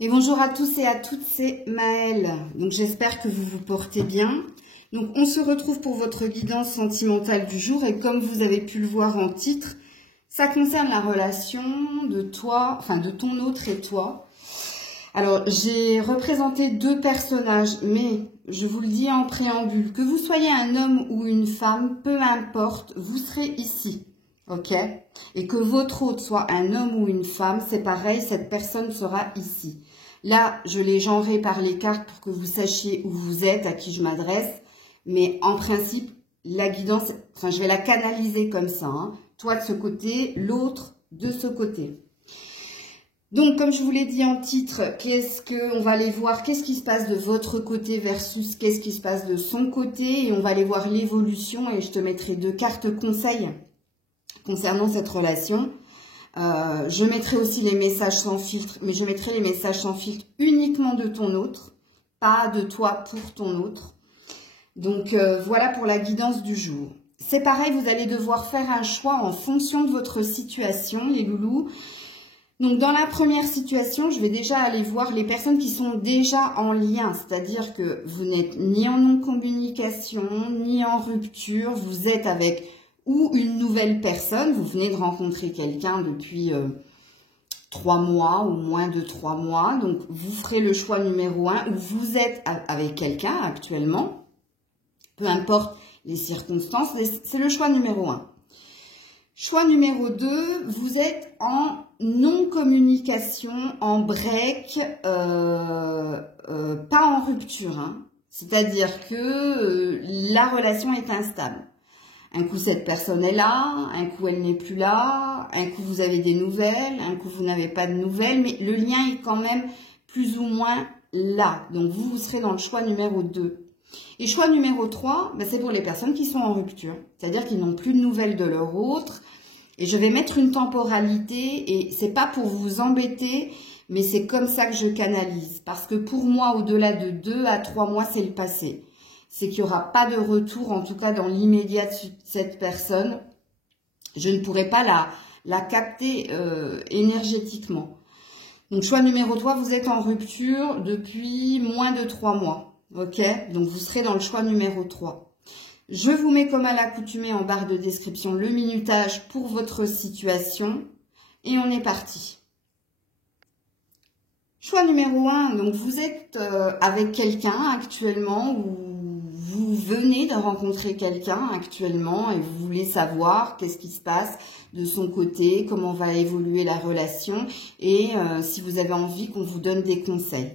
Et bonjour à tous et à toutes, c'est Maëlle. Donc j'espère que vous vous portez bien. Donc on se retrouve pour votre guidance sentimentale du jour et comme vous avez pu le voir en titre, ça concerne la relation de toi, enfin de ton autre et toi. Alors j'ai représenté deux personnages, mais je vous le dis en préambule, que vous soyez un homme ou une femme, peu importe, vous serez ici. Ok? Et que votre hôte soit un homme ou une femme, c'est pareil, cette personne sera ici. Là, je l'ai genré par les cartes pour que vous sachiez où vous êtes, à qui je m'adresse. Mais en principe, la guidance, enfin, je vais la canaliser comme ça. Hein. Toi de ce côté, l'autre de ce côté. Donc, comme je vous l'ai dit en titre, on va aller voir qu'est-ce qui se passe de votre côté versus qu'est-ce qui se passe de son côté. Et on va aller voir l'évolution et je te mettrai deux cartes conseils concernant cette relation. Je mettrai aussi les messages sans filtre, mais je mettrai les messages sans filtre uniquement de ton autre, pas de toi pour ton autre. Donc voilà pour la guidance du jour. C'est pareil, vous allez devoir faire un choix en fonction de votre situation, les loulous. Donc dans la première situation, je vais déjà aller voir les personnes qui sont déjà en lien, c'est-à-dire que vous n'êtes ni en non-communication, ni en rupture, vous êtes avec ou une nouvelle personne, vous venez de rencontrer quelqu'un depuis 3 mois ou moins de 3 mois, donc vous ferez le choix numéro 1 où vous êtes avec quelqu'un actuellement, peu importe les circonstances, c'est le choix numéro 1. Choix numéro 2, vous êtes en non-communication, en break, pas en rupture, hein. C'est-à-dire que la relation est instable. Un coup, cette personne est là, un coup, elle n'est plus là, un coup, vous avez des nouvelles, un coup, vous n'avez pas de nouvelles, mais le lien est quand même plus ou moins là. Donc, vous serez dans le choix numéro 2. Et choix numéro 3, c'est pour les personnes qui sont en rupture, c'est-à-dire qu'ils n'ont plus de nouvelles de leur autre. Et je vais mettre une temporalité, et c'est pas pour vous embêter, mais c'est comme ça que je canalise. Parce que pour moi, au-delà de 2 à 3 mois, c'est le passé. C'est qu'il n'y aura pas de retour, en tout cas dans l'immédiat de cette personne. Je ne pourrai pas la capter énergétiquement. Donc, choix numéro 3, vous êtes en rupture depuis moins de 3 mois. Ok? Donc, vous serez dans le choix numéro 3. Je vous mets comme à l'accoutumée en barre de description le minutage pour votre situation. Et on est parti. Choix numéro 1, donc vous êtes avec quelqu'un actuellement ou vous venez de rencontrer quelqu'un actuellement et vous voulez savoir qu'est-ce qui se passe de son côté, comment va évoluer la relation et si vous avez envie qu'on vous donne des conseils.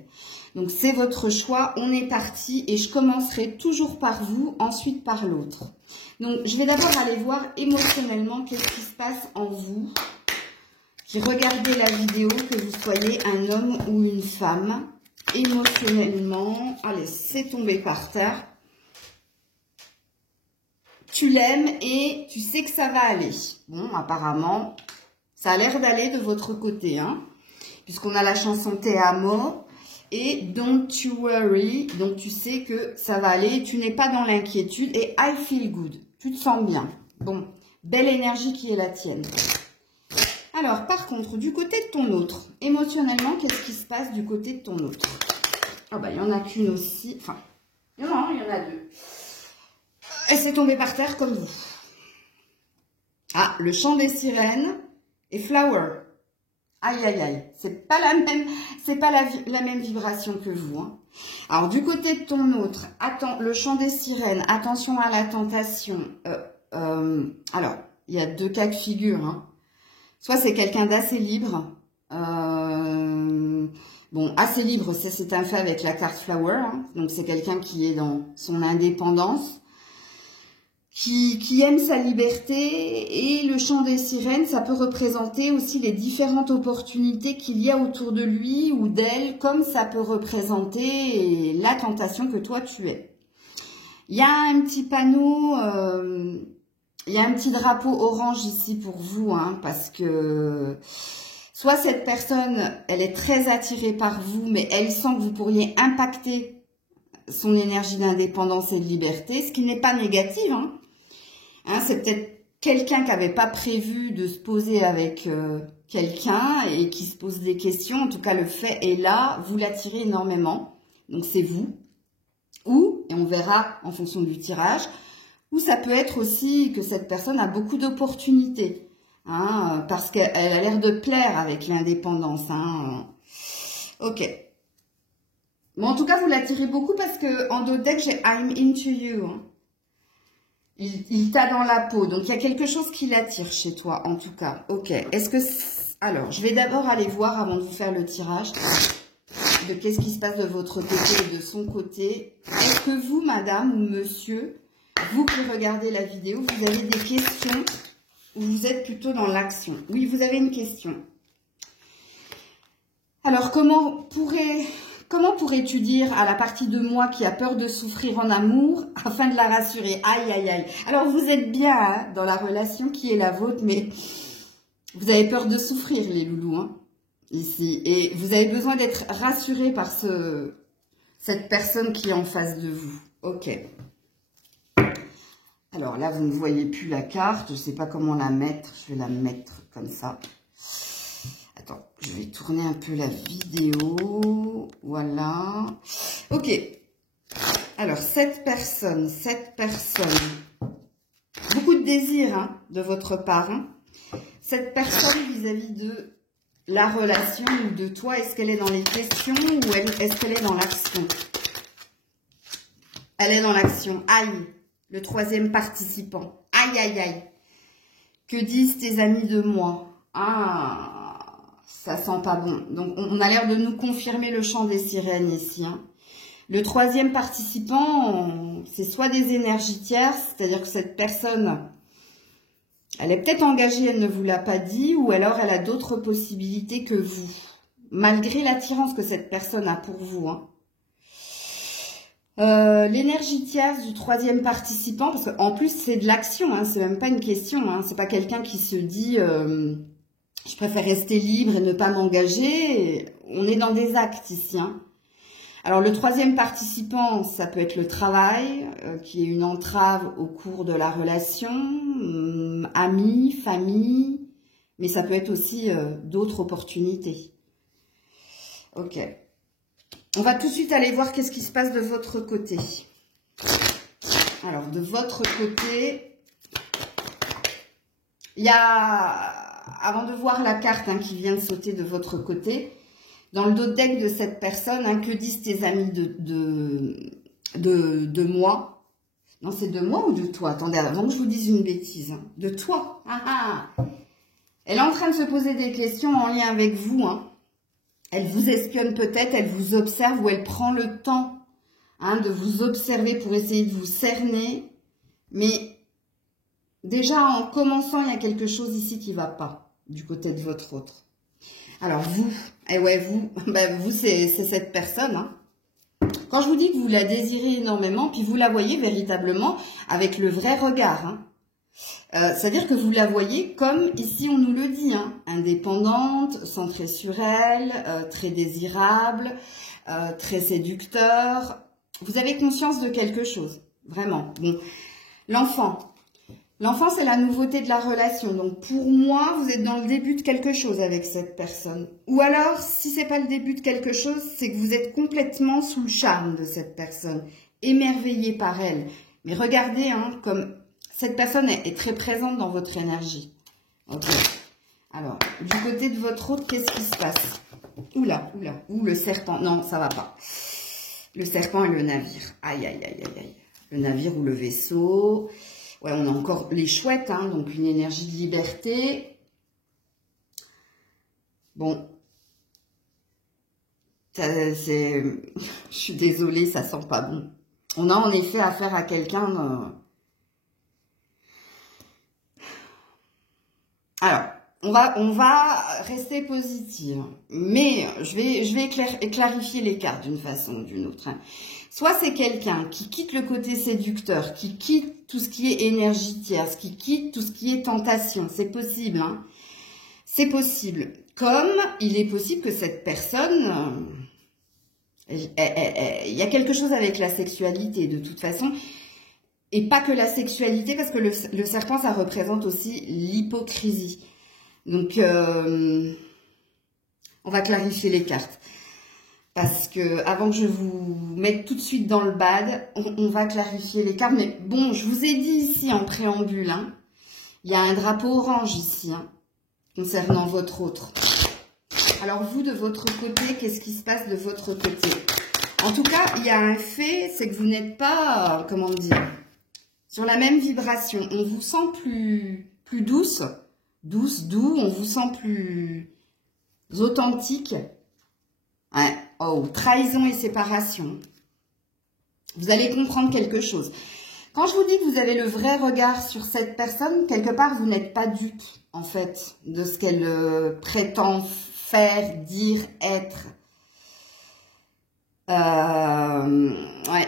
Donc c'est votre choix, on est parti et je commencerai toujours par vous, ensuite par l'autre. Donc je vais d'abord aller voir émotionnellement qu'est-ce qui se passe en vous. Qui regardez la vidéo, que vous soyez un homme ou une femme, émotionnellement, allez, c'est tombé par terre. Tu l'aimes et tu sais que ça va aller. Bon, apparemment, ça a l'air d'aller de votre côté, hein, puisqu'on a la chanson Te amo et Don't you worry, donc tu sais que ça va aller, tu n'es pas dans l'inquiétude et I feel good, tu te sens bien. Bon, belle énergie qui est la tienne. Alors, par contre, du côté de ton autre, émotionnellement, qu'est-ce qui se passe du côté de ton autre? Ah bah, il n'y en a qu'une aussi. Enfin, non, il y en a deux. Elle s'est tombée par terre comme vous. Ah, le chant des sirènes et Flower. Aïe, aïe, aïe. C'est pas la même vibration que vous. Hein. Alors, du côté de ton autre, attends, le chant des sirènes, attention à la tentation. Alors, il y a deux cas de figure, hein. Soit c'est quelqu'un d'assez libre. Bon, assez libre, ça c'est un fait avec la carte Flower. Hein. Donc c'est quelqu'un qui est dans son indépendance, qui aime sa liberté. Et le chant des sirènes, ça peut représenter aussi les différentes opportunités qu'il y a autour de lui ou d'elle, comme ça peut représenter la tentation que toi tu es. Il y a un petit panneau... il y a un petit drapeau orange ici pour vous, hein, parce que soit cette personne, elle est très attirée par vous, mais elle sent que vous pourriez impacter son énergie d'indépendance et de liberté, ce qui n'est pas négatif. Hein, c'est peut-être quelqu'un qui n'avait pas prévu de se poser avec quelqu'un et qui se pose des questions. En tout cas, le fait est là, vous l'attirez énormément. Donc, c'est vous. Ou, et on verra en fonction du tirage, ou ça peut être aussi que cette personne a beaucoup d'opportunités. Hein, parce qu'elle a l'air de plaire avec l'indépendance. Hein. Ok. Bon, en tout cas, vous l'attirez beaucoup parce que en dos de deck, j'ai I'm into you. Hein. Il t'a dans la peau. Donc, il y a quelque chose qui l'attire chez toi, en tout cas. Ok. Est-ce que... Alors, je vais d'abord aller voir, avant de vous faire le tirage, de qu'est-ce qui se passe de votre côté et de son côté. Est-ce que vous, madame ou monsieur, vous qui regardez la vidéo, vous avez des questions ou vous êtes plutôt dans l'action? Oui, vous avez une question. Alors, comment pourrais-tu dire à la partie de moi qui a peur de souffrir en amour afin de la rassurer? Aïe, aïe, aïe. Alors, vous êtes bien hein, dans la relation qui est la vôtre, mais vous avez peur de souffrir, les loulous, hein, ici. Et vous avez besoin d'être rassuré par cette personne qui est en face de vous. Ok. Alors là, vous ne voyez plus la carte. Je ne sais pas comment la mettre. Je vais la mettre comme ça. Attends, je vais tourner un peu la vidéo. Voilà. Ok. Alors, cette personne, beaucoup de désir hein, de votre part. Hein. Cette personne vis-à-vis de la relation ou de toi, est-ce qu'elle est dans les questions ou est-ce qu'elle est dans l'action? Elle est dans l'action. Aïe, le troisième participant. Aïe, aïe, aïe. Que disent tes amis de moi? Ah, ça sent pas bon. Donc, on a l'air de nous confirmer le chant des sirènes ici. Hein. Le troisième participant, c'est soit des énergies tierces, c'est-à-dire que cette personne, elle est peut-être engagée, elle ne vous l'a pas dit, ou alors elle a d'autres possibilités que vous, malgré l'attirance que cette personne a pour vous. Hein. L'énergie tierce du troisième participant, parce qu'en plus c'est de l'action, hein, c'est même pas une question, hein, c'est pas quelqu'un qui se dit je préfère rester libre et ne pas m'engager. On est dans des actes ici. Hein. Alors le troisième participant, ça peut être le travail, qui est une entrave au cours de la relation, amis, famille, mais ça peut être aussi d'autres opportunités. Ok. On va tout de suite aller voir qu'est-ce qui se passe de votre côté. Alors, de votre côté, il y a, avant de voir la carte hein, qui vient de sauter de votre côté, dans le dos de deck de cette personne, hein, que disent tes amis de moi? Non, c'est de moi ou de toi? Attendez, avant que je vous dise une bêtise. Hein. De toi. Ah, ah. Elle est en train de se poser des questions en lien avec vous. Hein. Elle vous espionne peut-être, elle vous observe ou elle prend le temps hein, de vous observer pour essayer de vous cerner. Mais déjà, en commençant, il y a quelque chose ici qui ne va pas du côté de votre autre. Alors vous, eh ouais, vous c'est cette personne. Hein. Quand je vous dis que vous la désirez énormément, puis vous la voyez véritablement avec le vrai regard. Hein. C'est-à-dire que vous la voyez comme ici on nous le dit, hein, indépendante, centrée sur elle, très désirable, très séducteur. Vous avez conscience de quelque chose, vraiment. Bon, l'enfant. L'enfant, c'est la nouveauté de la relation. Donc, pour moi, vous êtes dans le début de quelque chose avec cette personne. Ou alors, si c'est pas le début de quelque chose, c'est que vous êtes complètement sous le charme de cette personne, émerveillé par elle. Mais regardez, hein, comme cette personne est très présente dans votre énergie. Ok. Alors, du côté de votre autre, qu'est-ce qui se passe? Oula, oula. Ou le serpent. Non, ça va pas. Le serpent et le navire. Aïe, aïe, aïe, aïe, aïe. Le navire ou le vaisseau. Ouais, on a encore les chouettes, hein, donc une énergie de liberté. Bon. Je suis désolée, ça sent pas bon. On a en effet affaire à quelqu'un... Alors, on va rester positive, mais je vais clarifier les cartes d'une façon ou d'une autre. Hein. Soit c'est quelqu'un qui quitte le côté séducteur, qui quitte tout ce qui est énergie tierce, qui quitte tout ce qui est tentation. C'est possible, hein. C'est possible. Comme il est possible que cette personne, il y a quelque chose avec la sexualité de toute façon. Et pas que la sexualité, parce que le serpent, ça représente aussi l'hypocrisie. Donc, on va clarifier les cartes. Parce que avant que je vous mette tout de suite dans le bad, on va clarifier les cartes. Mais bon, je vous ai dit ici en préambule, hein, il y a un drapeau orange ici, hein, concernant votre autre. Alors vous, de votre côté, qu'est-ce qui se passe de votre côté? En tout cas, il y a un fait, c'est que vous n'êtes pas, comment dire, sur la même vibration. On vous sent plus douce, doux, on vous sent plus authentique. Ouais. Oh, trahison et séparation. Vous allez comprendre quelque chose. Quand je vous dis que vous avez le vrai regard sur cette personne, quelque part, vous n'êtes pas dupe, en fait, de ce qu'elle prétend faire, dire, être. Ouais.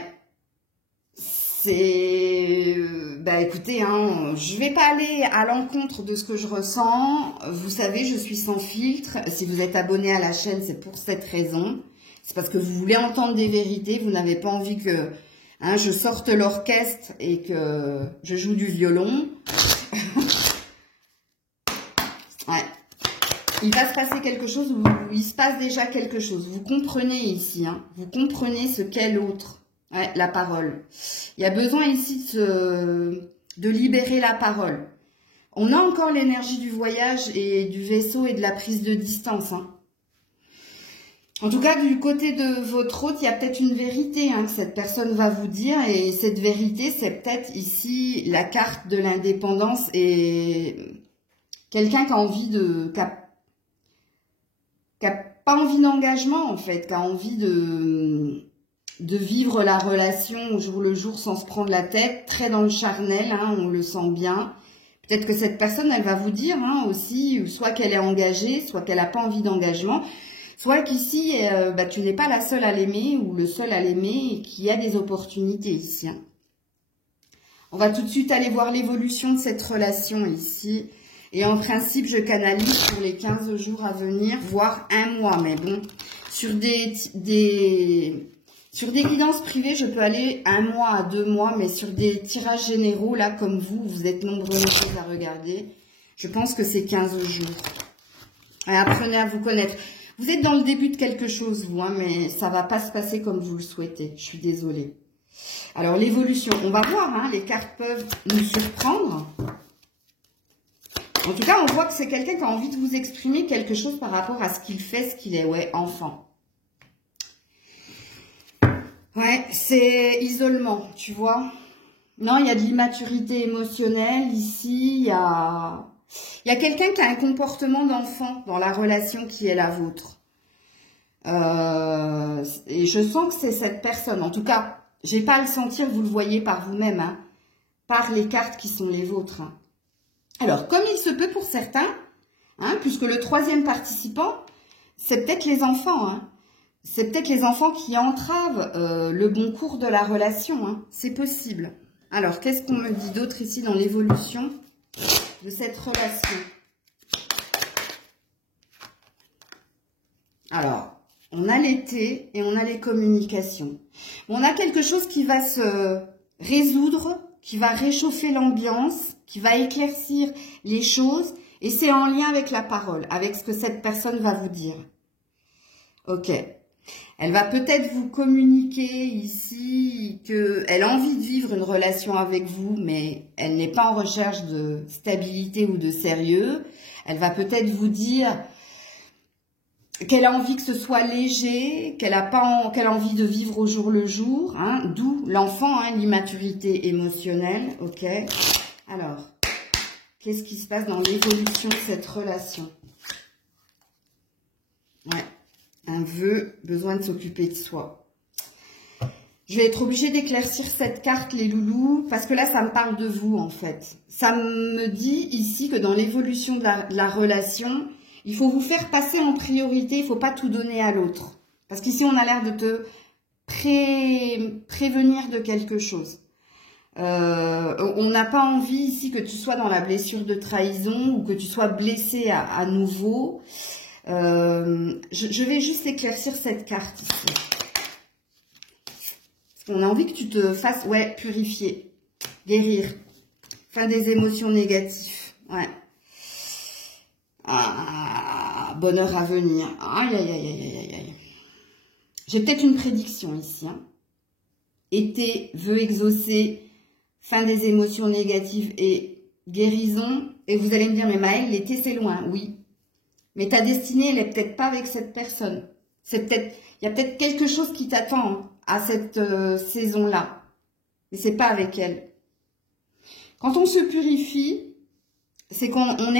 C'est... Bah écoutez, hein, je vais pas aller à l'encontre de ce que je ressens. Vous savez, je suis sans filtre. Si vous êtes abonné à la chaîne, c'est pour cette raison. C'est parce que vous voulez entendre des vérités. Vous n'avez pas envie que je sorte l'orchestre et que je joue du violon. Ouais. Il va se passer quelque chose ou il se passe déjà quelque chose. Vous comprenez ici, hein, vous comprenez ce qu'est l'autre. Ouais, la parole. Il y a besoin ici de libérer la parole. On a encore l'énergie du voyage et du vaisseau et de la prise de distance. Hein. En tout cas, du côté de votre hôte, il y a peut-être une vérité que cette personne va vous dire. Et cette vérité, c'est peut-être ici la carte de l'indépendance et quelqu'un qui a envie qui a pas envie d'engagement en fait, qui a envie de vivre la relation au jour le jour sans se prendre la tête, très dans le charnel, hein, on le sent bien. Peut-être que cette personne, elle va vous dire aussi, soit qu'elle est engagée, soit qu'elle n'a pas envie d'engagement, soit qu'ici, tu n'es pas la seule à l'aimer ou le seul à l'aimer et qu'il y a des opportunités ici. Hein. On va tout de suite aller voir l'évolution de cette relation ici. Et en principe, je canalise pour les 15 jours à venir, voire un mois. Mais bon, sur des guidances privées, je peux aller 1 mois à 2 mois, mais sur des tirages généraux, là, comme vous êtes nombreux à regarder, je pense que c'est 15 jours. Et apprenez à vous connaître. Vous êtes dans le début de quelque chose, vous, mais ça va pas se passer comme vous le souhaitez. Je suis désolée. Alors, l'évolution, on va voir, les cartes peuvent nous surprendre. En tout cas, on voit que c'est quelqu'un qui a envie de vous exprimer quelque chose par rapport à ce qu'il fait, ce qu'il est. Ouais, enfant. Ouais, c'est isolement, tu vois. Non, il y a de l'immaturité émotionnelle ici. Il y a quelqu'un qui a un comportement d'enfant dans la relation qui est la vôtre. Et je sens que c'est cette personne. En tout cas, j'ai pas à le sentir, vous le voyez par vous-même, par les cartes qui sont les vôtres. Alors, comme il se peut pour certains, puisque le troisième participant, c'est peut-être les enfants, c'est peut-être les enfants qui entravent le bon cours de la relation, c'est possible. Alors, qu'est-ce qu'on me dit d'autre ici dans l'évolution de cette relation? Alors, on a l'été et on a les communications. On a quelque chose qui va se résoudre, qui va réchauffer l'ambiance, qui va éclaircir les choses, et c'est en lien avec la parole, avec ce que cette personne va vous dire. Ok. Elle va peut-être vous communiquer ici qu'elle a envie de vivre une relation avec vous, mais elle n'est pas en recherche de stabilité ou de sérieux. Elle va peut-être vous dire qu'elle a envie que ce soit léger, qu'elle a envie de vivre au jour le jour, d'où l'enfant, l'immaturité émotionnelle, ok. Alors, qu'est-ce qui se passe dans l'évolution de cette relation? Ouais, un vœu, besoin de s'occuper de soi. Je vais être obligée d'éclaircir cette carte, les loulous, parce que là, ça me parle de vous, en fait. Ça me dit ici que dans l'évolution de la relation, il faut vous faire passer en priorité, il ne faut pas tout donner à l'autre. Parce qu'ici, on a l'air de te prévenir de quelque chose. On n'a pas envie ici que tu sois dans la blessure de trahison ou que tu sois blessé à nouveau. Je vais juste éclaircir cette carte ici. On a envie que tu te fasses, purifier, guérir, fin des émotions négatives. Ouais. bonheur à venir. Aïe, aïe, aïe, aïe, aïe, aïe. J'ai peut-être une prédiction ici. Hein. Été, vœux exaucés, fin des émotions négatives et guérison. Et vous allez me dire, mais Maëlle, l'été c'est loin. Oui. Mais ta destinée, elle est peut-être pas avec cette personne. C'est peut-être, il y a peut-être quelque chose qui t'attend à cette saison-là. Mais c'est pas avec elle. Quand on se purifie, c'est qu'on on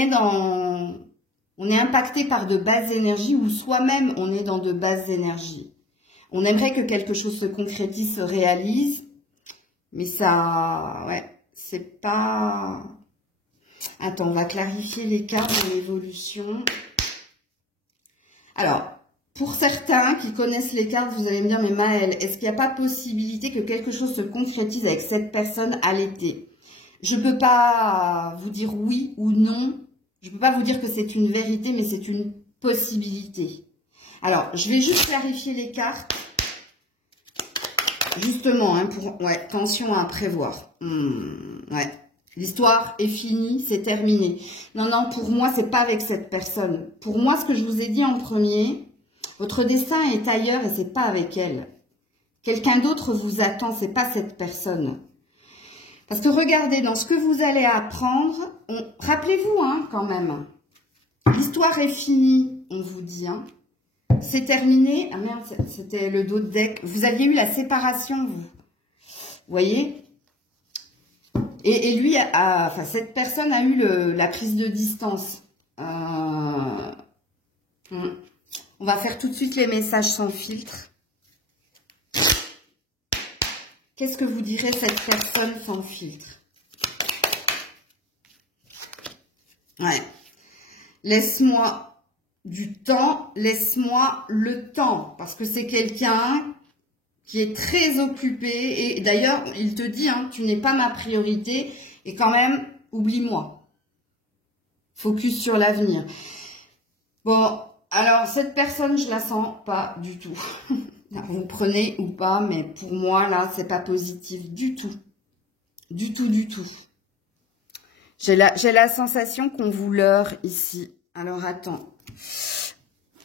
est impacté par de basses énergies ou soi-même on est dans de basses énergies. On aimerait que quelque chose se concrétise, se réalise, mais ça, ouais, c'est pas... Attends, on va clarifier les cartes de l'évolution. Alors, pour certains qui connaissent les cartes, vous allez me dire, mais Maëlle, est-ce qu'il n'y a pas possibilité que quelque chose se concrétise avec cette personne à l'été? Je ne peux pas vous dire oui ou non. Je ne peux pas vous dire que c'est une vérité, mais c'est une possibilité. Alors, je vais juste clarifier les cartes. Justement, hein, pour... Ouais, attention à prévoir. Ouais. L'histoire est finie, c'est terminé. Non, non, pour moi, c'est pas avec cette personne. Pour moi, ce que je vous ai dit en premier, votre destin est ailleurs et c'est pas avec elle. Quelqu'un d'autre vous attend, c'est pas cette personne. Parce que regardez, dans ce que vous allez apprendre, rappelez-vous hein, quand même, l'histoire est finie, on vous dit. Hein. C'est terminé. Ah merde, c'était le dos de deck. Vous aviez eu la séparation, vous. Vous voyez? Et lui, enfin, cette personne a eu la prise de distance. On va faire tout de suite les messages sans filtre. Qu'est-ce que vous direz cette personne sans filtre? Ouais. Laisse-moi du temps, laisse-moi le temps. Parce que c'est quelqu'un qui est très occupé. Et d'ailleurs, il te dit, hein, tu n'es pas ma priorité. Et quand même, oublie-moi. Focus sur l'avenir. Bon, alors cette personne, je la sens pas du tout. Vous prenez ou pas, mais pour moi, là, c'est pas positif du tout. Du tout, du tout. J'ai la sensation qu'on vous leurre ici. Alors, attends.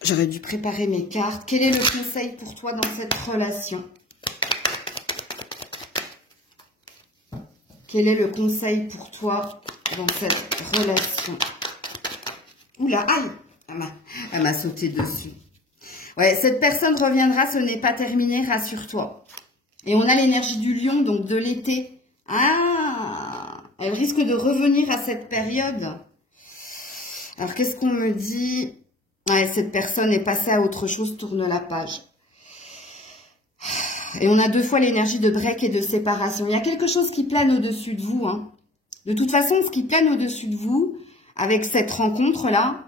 J'aurais dû préparer mes cartes. Quel est le conseil pour toi dans cette relation? Quel est le conseil pour toi dans cette relation? Oula, aïe! Elle m'a sauté dessus. Ouais, cette personne reviendra, ce n'est pas terminé, rassure-toi. Et on a l'énergie du lion, donc de l'été. Ah! Elle risque de revenir à cette période. Alors, qu'est-ce qu'on me dit? Ouais, cette personne est passée à autre chose, tourne la page. Et on a deux fois l'énergie de break et de séparation. Il y a quelque chose qui plane au-dessus de vous. Hein. De toute façon, ce qui plane au-dessus de vous, avec cette rencontre-là,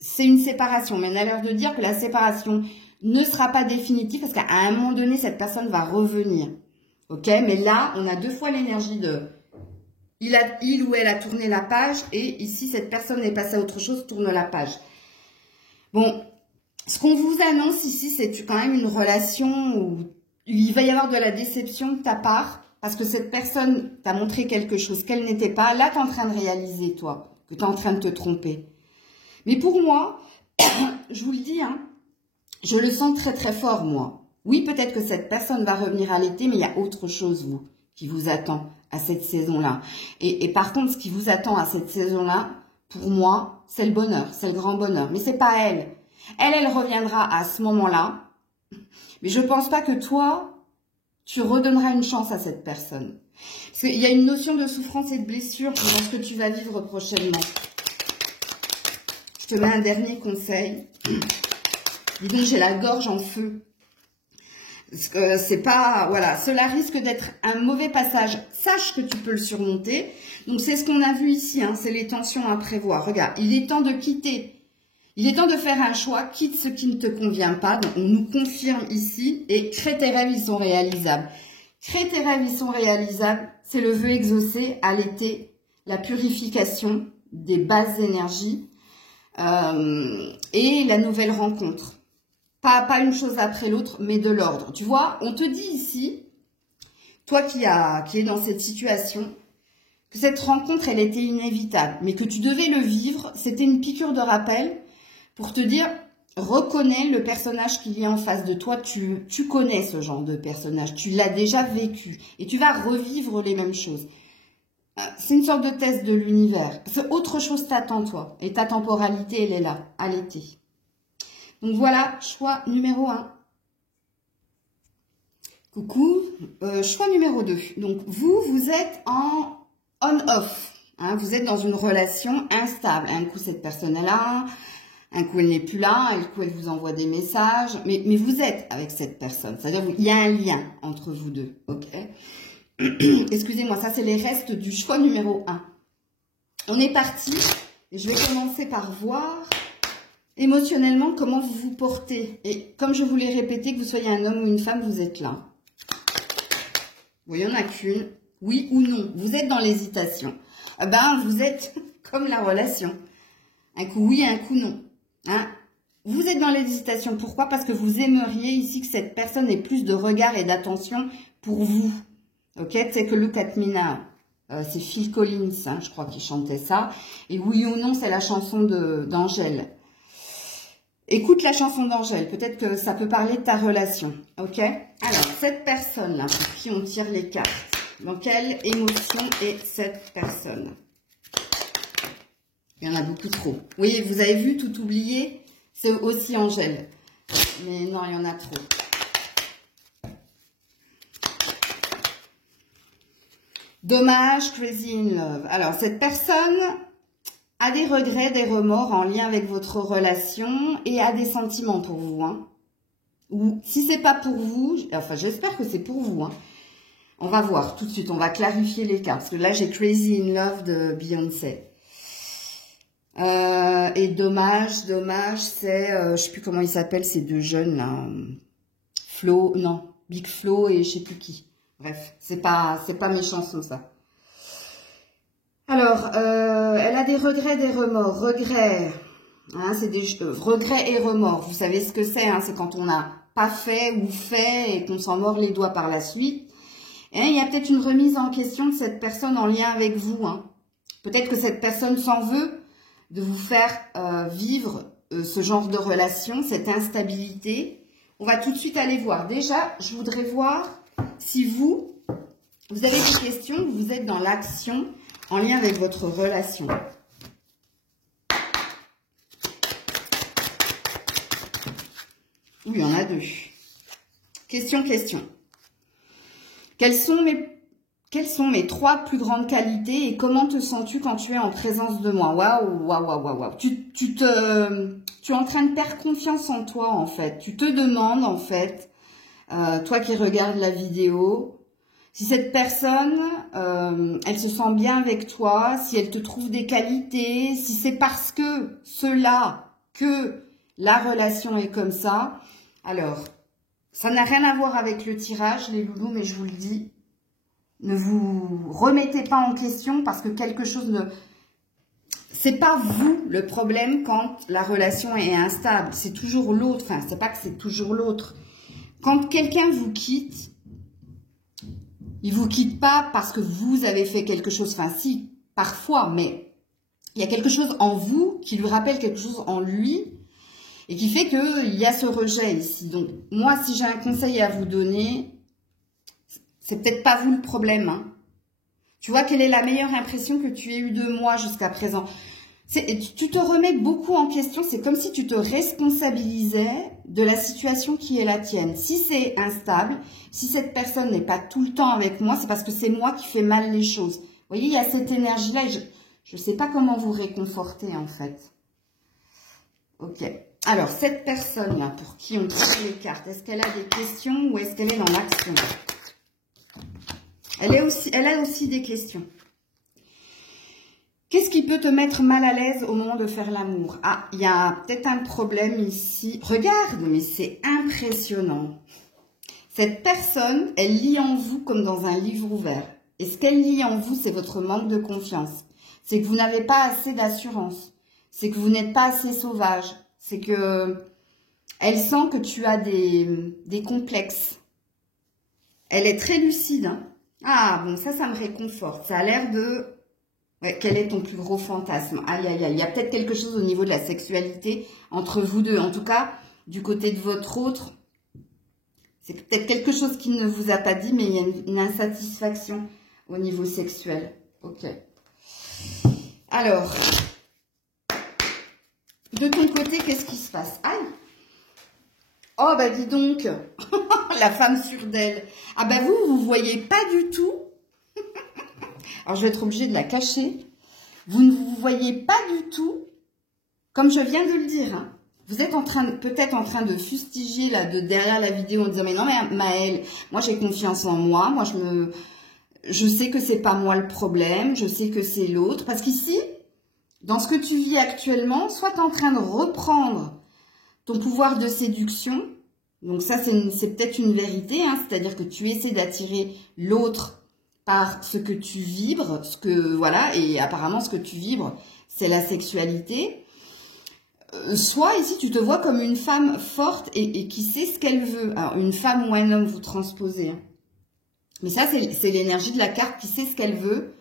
c'est une séparation. Mais on a l'air de dire que la séparation ne sera pas définitive parce qu'à un moment donné, cette personne va revenir. Ok? Mais là, on a deux fois l'énergie de... Il ou elle a tourné la page et ici, cette personne est passée à autre chose, tourne la page. Bon, ce qu'on vous annonce ici, c'est quand même une relation où il va y avoir de la déception de ta part parce que cette personne t'a montré quelque chose qu'elle n'était pas. Là, tu es en train de réaliser, toi, que tu es en train de te tromper. Mais pour moi, je vous le dis, hein, je le sens très très fort, moi. Oui, peut-être que cette personne va revenir à l'été, mais il y a autre chose, vous, qui vous attend à cette saison-là. Et par contre, ce qui vous attend à cette saison-là, pour moi, c'est le bonheur, c'est le grand bonheur. Mais c'est pas elle. Elle reviendra à ce moment-là. Mais je pense pas que toi, tu redonneras une chance à cette personne. Parce qu'il y a une notion de souffrance et de blessure dans ce que tu vas vivre prochainement. Je te mets un dernier conseil. Dis donc, j'ai la gorge en feu. C'est pas... Voilà, cela risque d'être un mauvais passage. Sache que tu peux le surmonter. Donc, c'est ce qu'on a vu ici. Hein, c'est les tensions à prévoir. Regarde, il est temps de quitter. Il est temps de faire un choix. Quitte ce qui ne te convient pas. Donc, on nous confirme ici. Et crée tes rêves, ils sont réalisables. Crée tes rêves, ils sont réalisables. C'est le vœu exaucé à l'été. La purification des basses énergies. Et la nouvelle rencontre. Pas une chose après l'autre, mais de l'ordre. Tu vois, on te dit ici, toi qui es dans cette situation, que cette rencontre, elle était inévitable, mais que tu devais le vivre. C'était une piqûre de rappel pour te dire, reconnais le personnage qu'il y a en face de toi. Tu connais ce genre de personnage, tu l'as déjà vécu et tu vas revivre les mêmes choses. C'est une sorte de test de l'univers. Autre chose t'attend, toi, et ta temporalité, elle est là, à l'été. Donc voilà, choix numéro 1. Coucou, choix numéro 2. Donc vous êtes en on-off. Hein, vous êtes dans une relation instable. Un coup, cette personne est là, un coup, elle n'est plus là, un coup, elle vous envoie des messages. Mais vous êtes avec cette personne. C'est-à-dire il y a un lien entre vous deux. Ok. Excusez-moi, ça, c'est les restes du choix numéro 1. On est parti. Je vais commencer par voir émotionnellement comment vous vous portez. Et comme je vous l'ai répété, que vous soyez un homme ou une femme, vous êtes là. Bon, il n'y en a qu'une. Oui ou non. Vous êtes dans l'hésitation. Vous êtes comme la relation. Un coup oui, un coup non. Hein? Vous êtes dans l'hésitation. Pourquoi? Parce que vous aimeriez ici que cette personne ait plus de regard et d'attention pour vous. Ok? C'est que Look at Me Now. C'est Phil Collins, hein, je crois, qui chantait ça. Et oui ou non, c'est la chanson d'Angèle. Écoute la chanson d'Angèle, peut-être que ça peut parler de ta relation, ok? Alors, cette personne-là, pour qui on tire les cartes, dans quelle émotion est cette personne? Il y en a beaucoup trop. Oui, vous avez vu, tout oublié, c'est aussi Angèle. Mais non, il y en a trop. Dommage, Crazy in Love. Alors, cette personne a des regrets, des remords en lien avec votre relation et a des sentiments pour vous. Hein. Ou si c'est pas pour vous, enfin j'espère que c'est pour vous. Hein. On va voir tout de suite, on va clarifier les cartes. Parce que là j'ai Crazy in Love de Beyoncé. Et dommage, c'est, je sais plus comment ils s'appellent ces deux jeunes là. Flo, non, Big Flo et je sais plus qui. Bref, c'est pas mes chansons ça. Alors, elle a des regrets, des remords. Regrets, hein, c'est des regrets et remords. Vous savez ce que c'est, hein, c'est quand on n'a pas fait ou fait et qu'on s'en mord les doigts par la suite. Et il y a peut-être une remise en question de cette personne en lien avec vous. Hein. Peut-être que cette personne s'en veut de vous faire vivre ce genre de relation, cette instabilité. On va tout de suite aller voir. Déjà, je voudrais voir si vous avez des questions, vous êtes dans l'action en lien avec votre relation. Oui, il y en a deux. Question. Quelles sont mes 3 plus grandes qualités et comment te sens-tu quand tu es en présence de moi? Waouh. Tu es en train de perdre confiance en toi, en fait. Tu te demandes, en fait, toi qui regardes la vidéo, si cette personne, elle se sent bien avec toi, si elle te trouve des qualités, si c'est parce que que la relation est comme ça. Alors, ça n'a rien à voir avec le tirage, les loulous, mais je vous le dis, ne vous remettez pas en question parce que quelque chose ne... C'est pas vous le problème quand la relation est instable, c'est toujours l'autre. Enfin, c'est pas que c'est toujours l'autre. Quand quelqu'un vous quitte, il vous quitte pas parce que vous avez fait quelque chose. Enfin, si, parfois, mais il y a quelque chose en vous qui lui rappelle quelque chose en lui et qui fait qu'il y a ce rejet ici. Donc, moi, si j'ai un conseil à vous donner, c'est peut-être pas vous le problème. Hein. Tu vois, quelle est la meilleure impression que tu aies eue de moi jusqu'à présent? Tu te remets beaucoup en question. C'est comme si tu te responsabilisais de la situation qui est la tienne. Si c'est instable, si cette personne n'est pas tout le temps avec moi, c'est parce que c'est moi qui fais mal les choses. Vous voyez, il y a cette énergie-là. Je ne sais pas comment vous réconforter, en fait. Ok. Alors, cette personne-là, pour qui on tire les cartes, est-ce qu'elle a des questions ou est-ce qu'elle est dans l'action? Elle a aussi des questions. Qu'est-ce qui peut te mettre mal à l'aise au moment de faire l'amour? Ah, il y a peut-être un problème ici. Regarde, mais c'est impressionnant. Cette personne, elle lit en vous comme dans un livre ouvert. Et ce qu'elle lit en vous, c'est votre manque de confiance. C'est que vous n'avez pas assez d'assurance. C'est que vous n'êtes pas assez sauvage. C'est que elle sent que tu as des complexes. Elle est très lucide. Hein. Ah, bon, ça me réconforte. Ça a l'air de Ouais, quel est ton plus gros fantasme? Aïe, aïe, aïe. Il y a peut-être quelque chose au niveau de la sexualité entre vous deux. En tout cas, du côté de votre autre, c'est peut-être quelque chose qu'il ne vous a pas dit, mais il y a une insatisfaction au niveau sexuel. Ok. Alors, de ton côté, qu'est-ce qui se passe? Aïe! Oh, bah dis donc, la femme sûre d'elle. Ah bah vous voyez pas du tout. Alors, je vais être obligée de la cacher. Vous ne vous voyez pas du tout, comme je viens de le dire. Hein. Vous êtes peut-être en train de fustiger là, derrière la vidéo en disant « Mais non, mais Maëlle, moi j'ai confiance en moi. Moi, je sais que c'est pas moi le problème. Je sais que c'est l'autre. » Parce qu'ici, dans ce que tu vis actuellement, soit tu es en train de reprendre ton pouvoir de séduction. Donc ça, c'est peut-être une vérité. Hein, c'est-à-dire que tu essaies d'attirer l'autre par ce que tu vibres, voilà, et apparemment ce que tu vibres, c'est la sexualité. Soit ici tu te vois comme une femme forte et qui sait ce qu'elle veut. Alors une femme ou un homme, vous transposez. Hein. Mais ça c'est l'énergie de la carte qui sait ce qu'elle veut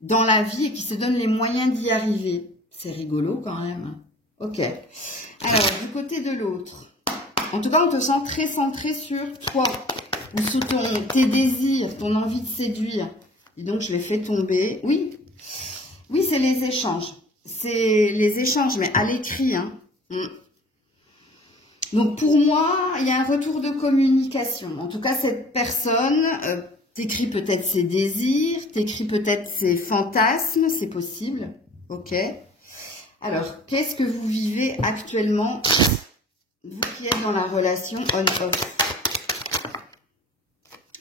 dans la vie et qui se donne les moyens d'y arriver. C'est rigolo quand même. Hein. Ok. Alors du côté de l'autre. En tout cas, on te sent très centré sur toi. Ou sous tes désirs, ton envie de séduire. Dis donc, je l'ai fait tomber. Oui, oui, c'est les échanges. C'est les échanges, mais à l'écrit. Hein. Donc, pour moi, il y a un retour de communication. En tout cas, cette personne t'écrit peut-être ses désirs, t'écrit peut-être ses fantasmes, c'est possible. Ok. Alors, qu'est-ce que vous vivez actuellement, vous qui êtes dans la relation on-off?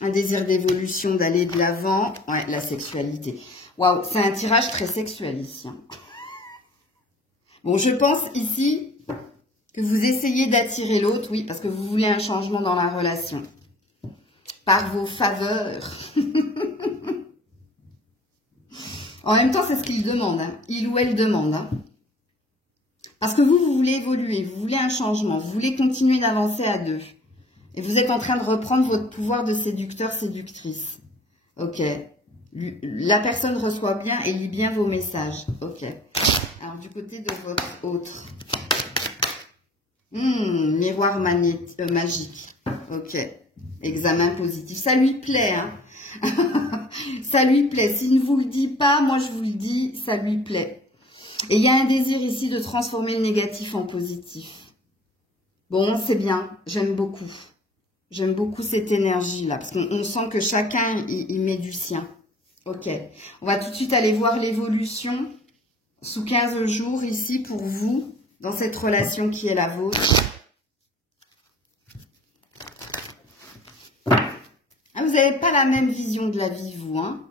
Un désir d'évolution, d'aller de l'avant. Ouais, la sexualité. Waouh, c'est un tirage très sexuel ici. Hein. Bon, je pense ici que vous essayez d'attirer l'autre, oui, parce que vous voulez un changement dans la relation. Par vos faveurs. En même temps, c'est ce qu'il demande. Hein. Il ou elle demande. Hein. Parce que vous voulez évoluer, vous voulez un changement, vous voulez continuer d'avancer à deux. Et vous êtes en train de reprendre votre pouvoir de séducteur, séductrice. Ok. La personne reçoit bien et lit bien vos messages. Ok. Alors, du côté de votre autre. Miroir magique. Ok. Examen positif. Ça lui plaît, hein. Ça lui plaît. S'il ne vous le dit pas, moi je vous le dis, ça lui plaît. Et il y a un désir ici de transformer le négatif en positif. Bon, c'est bien. J'aime beaucoup. J'aime beaucoup cette énergie-là, parce qu'on sent que chacun, il met du sien. Ok. On va tout de suite aller voir l'évolution sous 15 jours ici pour vous, dans cette relation qui est la vôtre. Ah, vous n'avez pas la même vision de la vie, vous. Hein.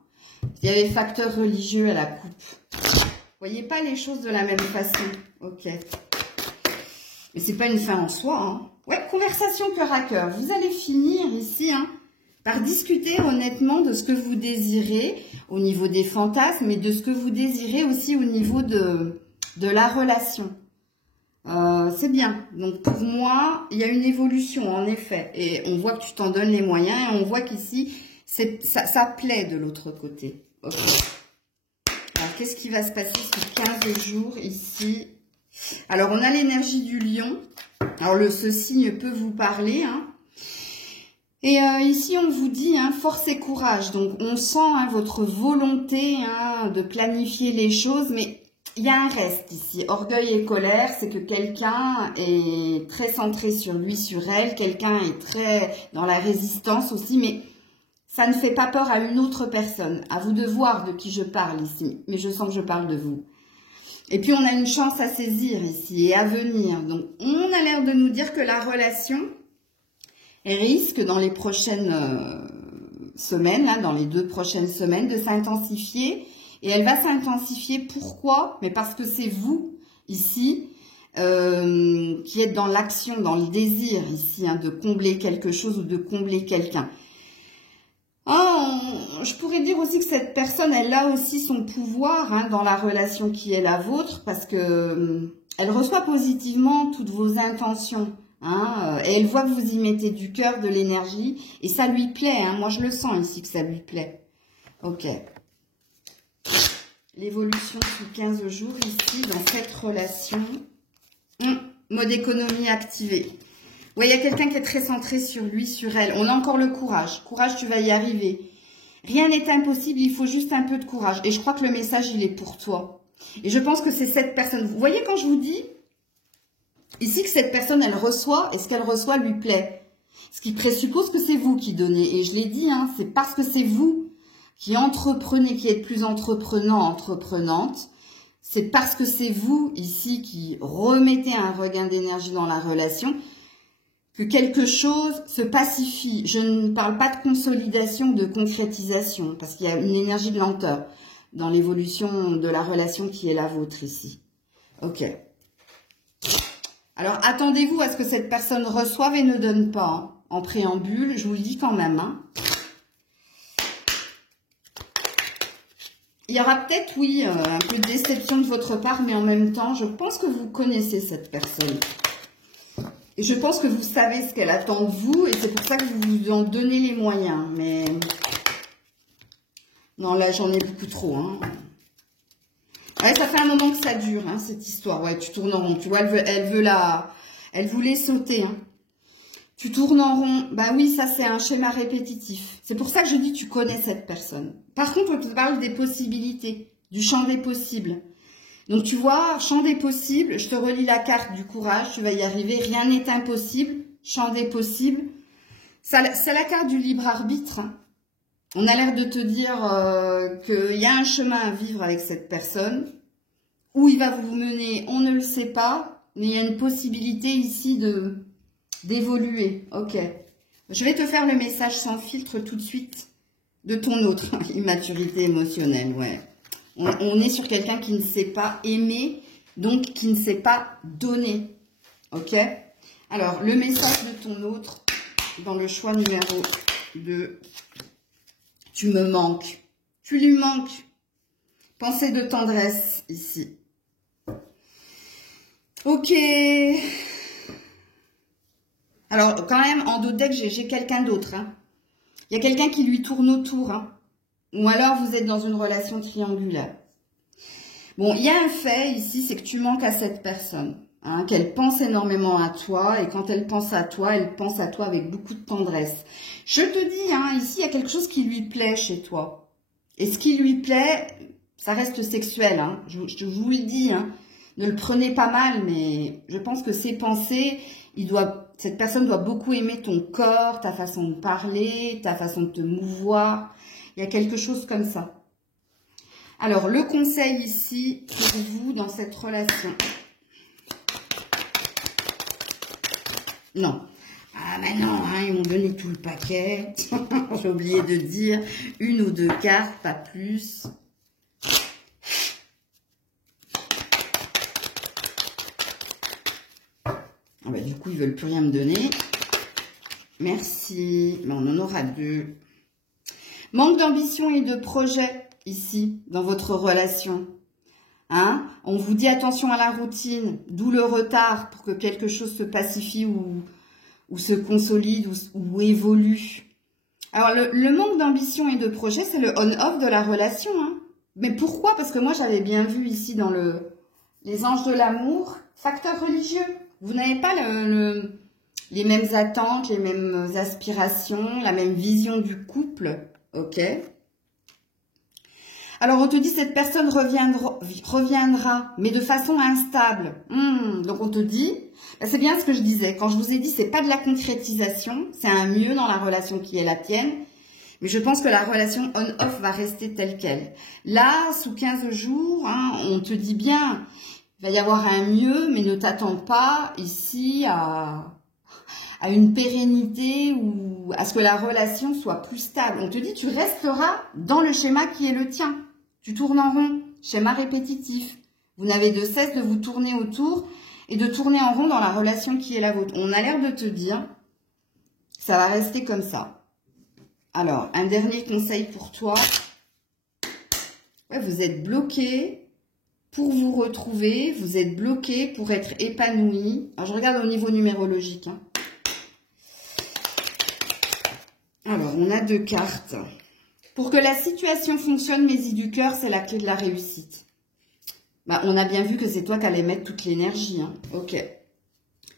Il y a les facteurs religieux à la coupe. Vous voyez pas les choses de la même façon. Ok. Mais c'est pas une fin en soi, hein. Ouais, conversation cœur à cœur. Vous allez finir ici hein, par discuter honnêtement de ce que vous désirez au niveau des fantasmes, mais de ce que vous désirez aussi au niveau de la relation. C'est bien. Donc pour moi, il y a une évolution en effet. Et on voit que tu t'en donnes les moyens et on voit qu'ici, ça plaît de l'autre côté. Okay. Alors qu'est-ce qui va se passer sur 15 jours ici? Alors on a l'énergie du lion. Alors ce signe peut vous parler. Hein. Et ici on vous dit hein, force et courage. Donc on sent hein, votre volonté hein, de planifier les choses, mais il y a un reste ici. Orgueil et colère, c'est que quelqu'un est très centré sur lui, sur elle. Quelqu'un est très dans la résistance aussi, mais ça ne fait pas peur à une autre personne. À vous de voir de qui je parle ici, mais je sens que je parle de vous. Et puis, on a une chance à saisir ici et à venir. Donc, on a l'air de nous dire que la relation risque, dans les prochaines semaines, là, dans les 2 prochaines semaines, de s'intensifier. Et elle va s'intensifier. Pourquoi? Mais parce que c'est vous, ici, qui êtes dans l'action, dans le désir, ici, hein, de combler quelque chose ou de combler quelqu'un. Je pourrais dire aussi que cette personne, elle a aussi son pouvoir hein, dans la relation qui est la vôtre parce que elle reçoit positivement toutes vos intentions. Hein, et elle voit que vous y mettez du cœur, de l'énergie et ça lui plaît. Hein, moi, je le sens ici que ça lui plaît. Ok. l'évolution sous 15 jours ici, dans cette relation. Mode économie activé. Ouais, il y a quelqu'un qui est très centré sur lui, sur elle. On a encore le courage. Courage, tu vas y arriver. Rien n'est impossible, il faut juste un peu de courage. Et je crois que le message, il est pour toi. Et je pense que c'est cette personne. Vous voyez quand je vous dis ici que cette personne, elle reçoit et ce qu'elle reçoit lui plaît. Ce qui présuppose que c'est vous qui donnez. Et je l'ai dit, hein, c'est parce que c'est vous qui entreprenez, qui êtes plus entreprenant, entreprenante. C'est parce que c'est vous ici qui remettez un regain d'énergie dans la relation que quelque chose se pacifie. Je ne parle pas de consolidation, de concrétisation, parce qu'il y a une énergie de lenteur dans l'évolution de la relation qui est la vôtre ici. Ok. Alors, attendez-vous à ce que cette personne reçoive et ne donne pas. Hein. En préambule, je vous le dis quand même. Hein. Il y aura peut-être, oui, un peu de déception de votre part, mais en même temps, je pense que vous connaissez cette personne. Et je pense que vous savez ce qu'elle attend de vous, et c'est pour ça que vous vous en donnez les moyens. Mais non, là, j'en ai beaucoup trop. Hein. Ouais, ça fait un moment que ça dure, hein, cette histoire. Ouais, tu tournes en rond. Tu vois, elle voulait sauter. Hein. Tu tournes en rond. Bah oui, ça, c'est un schéma répétitif. C'est pour ça que je dis tu connais cette personne. Par contre, on te parle des possibilités, du champ des possibles. Donc, tu vois, champ des possibles, je te relis la carte du courage, tu vas y arriver. Rien n'est impossible, champ des possibles. C'est la carte du libre arbitre. Hein. On a l'air de te dire qu'il y a un chemin à vivre avec cette personne. Où il va vous mener, on ne le sait pas. Mais il y a une possibilité ici d'évoluer. Ok. Je vais te faire le message sans filtre tout de suite de ton autre. Immaturité émotionnelle, ouais. On est sur quelqu'un qui ne sait pas aimer, donc qui ne sait pas donner. Ok? Alors, le message de ton autre dans le choix numéro 2. Tu me manques. Tu lui manques. Pensée de tendresse ici. Ok. Alors, quand même, en dos de deck, j'ai quelqu'un d'autre. Hein. Il y a quelqu'un qui lui tourne autour. Hein. Ou alors, vous êtes dans une relation triangulaire. Bon, il y a un fait ici, c'est que tu manques à cette personne. Hein, qu'elle pense énormément à toi. Et quand elle pense à toi avec beaucoup de tendresse. Je te dis, hein, ici, il y a quelque chose qui lui plaît chez toi. Et ce qui lui plaît, ça reste sexuel. Hein. Je vous le dis, hein. Ne le prenez pas mal, mais je pense que ses pensées, cette personne doit beaucoup aimer ton corps, ta façon de parler, ta façon de te mouvoir. Il y a quelque chose comme ça. Alors, le conseil ici pour vous dans cette relation. Non. Ah ben non, hein, ils m'ont donné tout le paquet. J'ai oublié de dire une ou deux cartes, pas plus. Ah ben, du coup, ils ne veulent plus rien me donner. Merci. Mais on en aura deux. Manque d'ambition et de projet ici, dans votre relation. Hein? On vous dit attention à la routine, d'où le retard pour que quelque chose se pacifie ou se consolide ou évolue. Alors, le manque d'ambition et de projet, c'est le on-off de la relation. Hein? Mais pourquoi? Parce que moi, j'avais bien vu ici dans les anges de l'amour, facteur religieux. Vous n'avez pas les mêmes attentes, les mêmes aspirations, la même vision du couple. Ok. Alors, on te dit cette personne reviendra, mais de façon instable. Donc, on te dit, c'est bien ce que je disais. Quand je vous ai dit, c'est pas de la concrétisation, c'est un mieux dans la relation qui est la tienne. Mais je pense que la relation on-off va rester telle qu'elle. Là, sous 15 jours, hein, on te dit bien, il va y avoir un mieux, mais ne t'attends pas ici à une pérennité ou à ce que la relation soit plus stable. On te dit, tu resteras dans le schéma qui est le tien. Tu tournes en rond, schéma répétitif. Vous n'avez de cesse de vous tourner autour et de tourner en rond dans la relation qui est la vôtre. On a l'air de te dire, ça va rester comme ça. Alors, un dernier conseil pour toi. Ouais, vous êtes bloqué pour vous retrouver. Vous êtes bloqué pour être épanoui. Alors, je regarde au niveau numérologique. Hein. Alors, on a deux cartes. Pour que la situation fonctionne, Maisie du cœur, c'est la clé de la réussite. Bah, on a bien vu que c'est toi qui allais mettre toute l'énergie. Hein. Ok.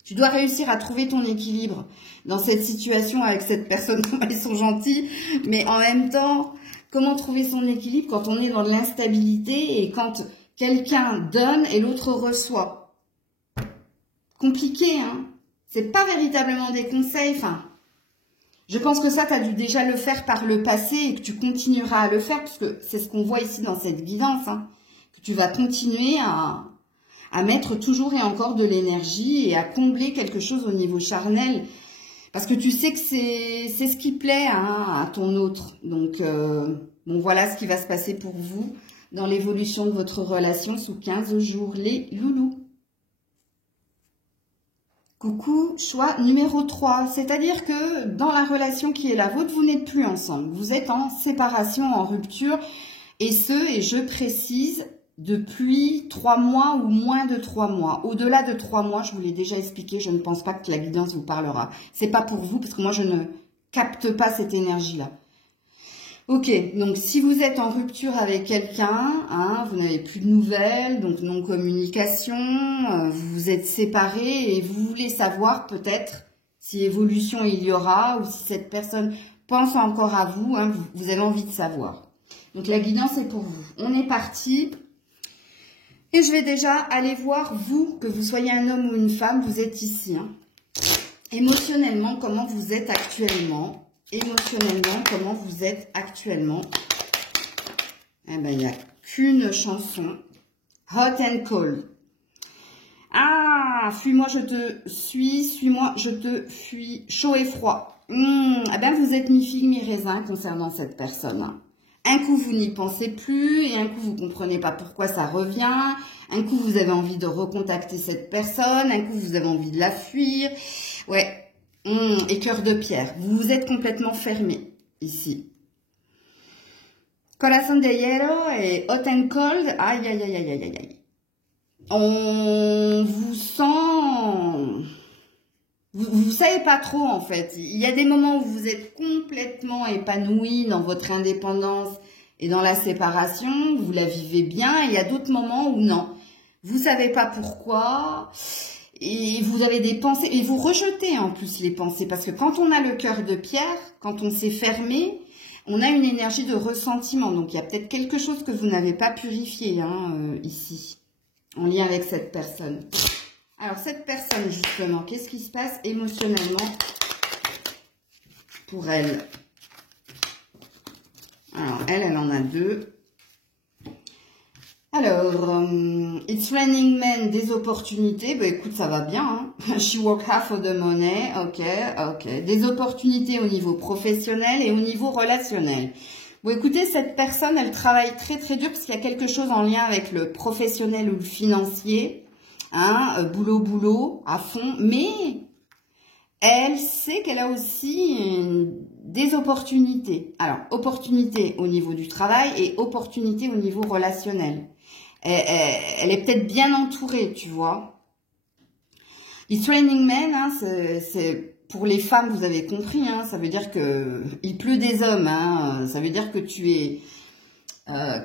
Tu dois réussir à trouver ton équilibre dans cette situation avec cette personne. Ils sont gentils, mais en même temps, comment trouver son équilibre quand on est dans de l'instabilité et quand quelqu'un donne et l'autre reçoit? Compliqué, hein? C'est pas véritablement des conseils, enfin... Je pense que ça, tu as dû déjà le faire par le passé et que tu continueras à le faire, parce que c'est ce qu'on voit ici dans cette guidance, hein, que tu vas continuer à mettre toujours et encore de l'énergie et à combler quelque chose au niveau charnel, parce que tu sais que c'est ce qui plaît hein, à ton autre. Donc, bon, voilà ce qui va se passer pour vous dans l'évolution de votre relation sous 15 jours, les loulous. Coucou, choix numéro 3, c'est-à-dire que dans la relation qui est la vôtre, vous n'êtes plus ensemble. Vous êtes en séparation, en rupture, et je précise, depuis 3 mois ou moins de 3 mois. Au-delà de 3 mois, je vous l'ai déjà expliqué, je ne pense pas que la guidance vous parlera. C'est pas pour vous, parce que moi je ne capte pas cette énergie-là. Ok, donc si vous êtes en rupture avec quelqu'un, hein, vous n'avez plus de nouvelles, donc non-communication, vous vous êtes séparés et vous voulez savoir peut-être si évolution il y aura ou si cette personne pense encore à vous, hein, vous avez envie de savoir. Donc la guidance est pour vous. On est parti et je vais déjà aller voir vous, que vous soyez un homme ou une femme, vous êtes ici. Hein. Émotionnellement, comment vous êtes actuellement ? Émotionnellement, comment vous êtes actuellement? Eh ben, il n'y a qu'une chanson. Hot and Cold. Ah, fuis-moi, je te suis. Suis-moi, je te fuis. Chaud et froid. Eh ben, vous êtes mi-figue, mi-raisin concernant cette personne. Un coup, vous n'y pensez plus. Et un coup, vous comprenez pas pourquoi ça revient. Un coup, vous avez envie de recontacter cette personne. Un coup, vous avez envie de la fuir. Ouais. Et cœur de pierre. Vous vous êtes complètement fermé ici. Corazón de hierro et hot and cold. Aïe, aïe, aïe, aïe, aïe, aïe. On vous sent... Vous savez pas trop en fait. Il y a des moments où vous êtes complètement épanoui dans votre indépendance et dans la séparation. Vous la vivez bien. Et il y a d'autres moments où non. Vous savez pas pourquoi... Et vous avez des pensées, et vous rejetez en plus les pensées, parce que quand on a le cœur de pierre, quand on s'est fermé, on a une énergie de ressentiment. Donc il y a peut-être quelque chose que vous n'avez pas purifié hein, ici, en lien avec cette personne. Alors cette personne justement, qu'est-ce qui se passe émotionnellement pour elle? Alors elle en a deux. Alors, it's raining men, des opportunités. Ben écoute, ça va bien. Hein. She work hard for the money. Ok, ok. Des opportunités au niveau professionnel et au niveau relationnel. Bon, écoutez, cette personne, elle travaille très très dur parce qu'il y a quelque chose en lien avec le professionnel ou le financier. Hein, boulot, à fond. Mais elle sait qu'elle a aussi des opportunités. Alors, opportunités au niveau du travail et opportunités au niveau relationnel. Elle est peut-être bien entourée, tu vois. It's raining men, hein, c'est pour les femmes, vous avez compris, hein, ça veut dire que il pleut des hommes, hein, ça veut dire que tu es,